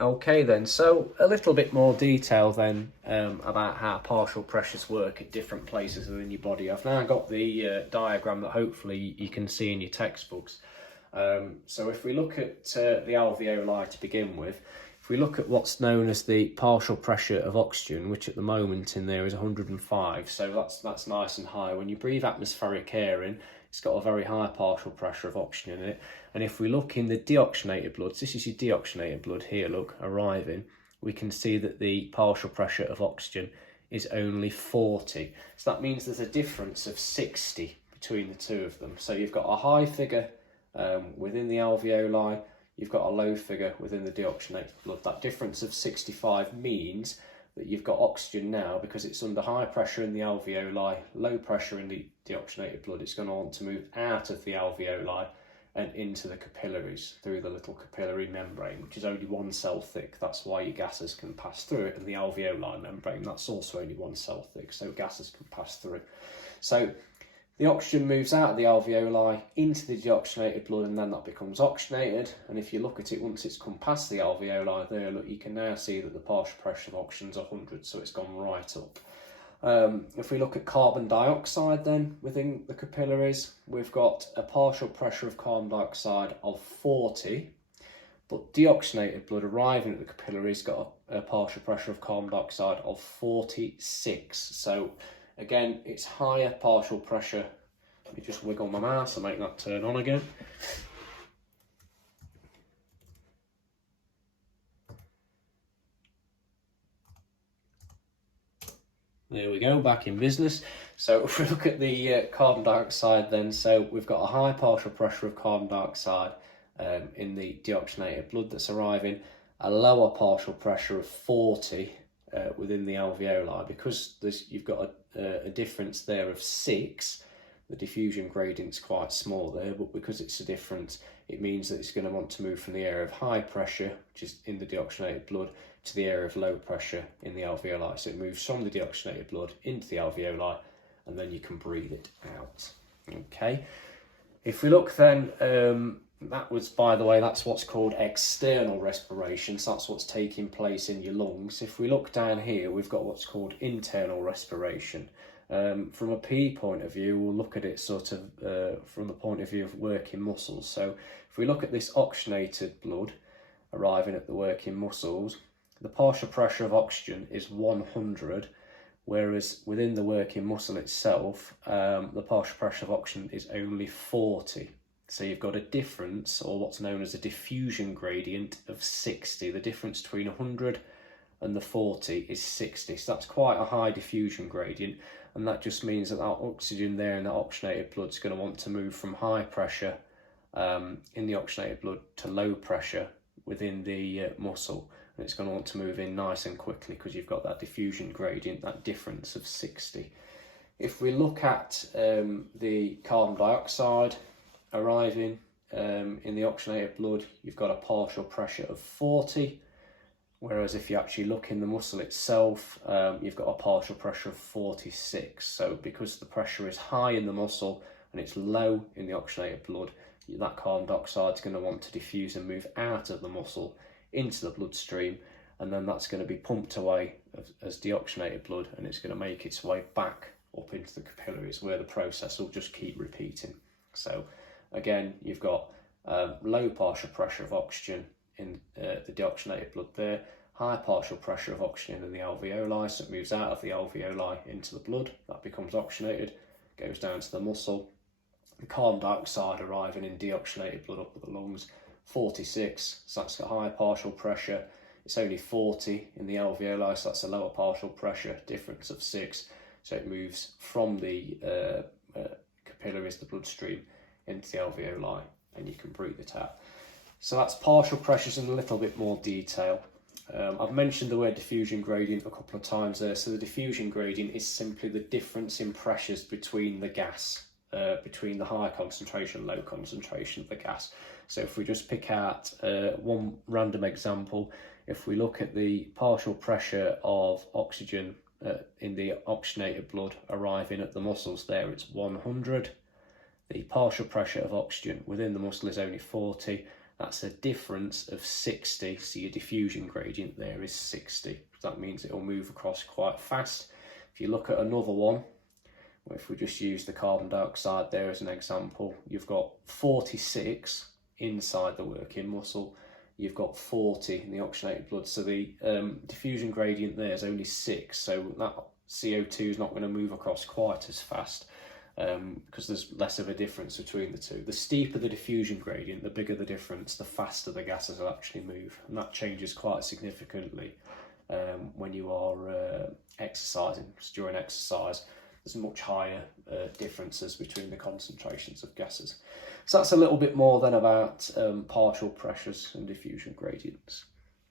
Okay then, so a little bit more detail then about how partial pressures work at different places within your body. I've now got the diagram that hopefully you can see in your textbooks. So if we look at the alveoli to begin with, if we look at what's known as the partial pressure of oxygen, which at the moment in there is 105, so that's nice and high. When you breathe atmospheric air in, it's got a very high partial pressure of oxygen in it. And if we look in the deoxygenated bloods, this is your deoxygenated blood here, look, arriving, we can see that the partial pressure of oxygen is only 40. So that means there's a difference of 60 between the two of them. So you've got a high figure within the alveoli, you've got a low figure within the deoxygenated blood. That difference of 65 means that you've got oxygen now, because it's under high pressure in the alveoli, low pressure in the deoxygenated blood, it's going to want to move out of the alveoli and into the capillaries through the little capillary membrane, which is only 1 cell thick. That's why your gases can pass through it. And the alveoli membrane, that's also only 1 cell thick, so gases can pass through. So the oxygen moves out of the alveoli into the deoxygenated blood, and then that becomes oxygenated. And if you look at it, once it's come past the alveoli there, look, you can now see that the partial pressure of oxygen is 100, so it's gone right up. If we look at carbon dioxide then within the capillaries, we've got a partial pressure of carbon dioxide of 40, but deoxygenated blood arriving at the capillaries got a partial pressure of carbon dioxide of 46. So again, it's higher partial pressure. Let me just wiggle my mouse and make that turn on again. There we go, back in business. So if we look at the carbon dioxide then, so we've got a high partial pressure of carbon dioxide in the deoxygenated blood that's arriving, a lower partial pressure of 40 within the alveoli. Because you've got a difference there of 6, the diffusion gradient's quite small there, but because it's a difference, it means that it's going to want to move from the area of high pressure, which is in the deoxygenated blood, to the area of low pressure in the alveoli. So it moves from the deoxygenated blood into the alveoli, and then you can breathe it out. Okay. If we look then, that was, by the way, that's what's called external respiration. So that's what's taking place in your lungs. If we look down here, we've got what's called internal respiration. From a PE point of view, we'll look at it sort of from the point of view of working muscles. So if we look at this oxygenated blood arriving at the working muscles, the partial pressure of oxygen is 100, whereas within the working muscle itself, the partial pressure of oxygen is only 40. So you've got a difference, or what's known as a diffusion gradient, of 60. The difference between 100 and the 40 is 60. So that's quite a high diffusion gradient, and that just means that that oxygen there in the oxygenated blood is going to want to move from high pressure in the oxygenated blood to low pressure within the muscle. And it's going to want to move in nice and quickly because you've got that diffusion gradient, that difference of 60. If we look at the carbon dioxide arriving in the oxygenated blood, you've got a partial pressure of 40, whereas if you actually look in the muscle itself, you've got a partial pressure of 46. So because the pressure is high in the muscle and it's low in the oxygenated blood, that carbon dioxide is going to want to diffuse and move out of the muscle into the bloodstream, and then that's going to be pumped away as deoxygenated blood, and it's going to make its way back up into the capillaries, where the process will just keep repeating. So again, you've got low partial pressure of oxygen in the deoxygenated blood there, high partial pressure of oxygen in the alveoli, so it moves out of the alveoli into the blood, that becomes oxygenated, goes down to the muscle. The carbon dioxide arriving in deoxygenated blood up at the lungs, 46, so that's a high partial pressure. It's only 40 in the alveoli, so that's a lower partial pressure, difference of 6. So it moves from the capillaries, the bloodstream, into the alveoli, and you can breathe it out. So that's partial pressures in a little bit more detail. I've mentioned the word diffusion gradient a couple of times there. So the diffusion gradient is simply the difference in pressures between the gas, between the high concentration and low concentration of the gas. So if we just pick out one random example, if we look at the partial pressure of oxygen in the oxygenated blood arriving at the muscles there, it's 100. The partial pressure of oxygen within the muscle is only 40, that's a difference of 60. So your diffusion gradient there is 60. That means it will move across quite fast. If you look at another one, if we just use the carbon dioxide there as an example, you've got 46 inside the working muscle, you've got 40 in the oxygenated blood. So the diffusion gradient there is only 6, so that CO2 is not going to move across quite as fast because there's less of a difference between the two. The steeper the diffusion gradient, the bigger the difference, the faster the gases will actually move, and that changes quite significantly when you are exercising. Because during exercise, there's much higher differences between the concentrations of gases. So that's a little bit more then about partial pressures and diffusion gradients.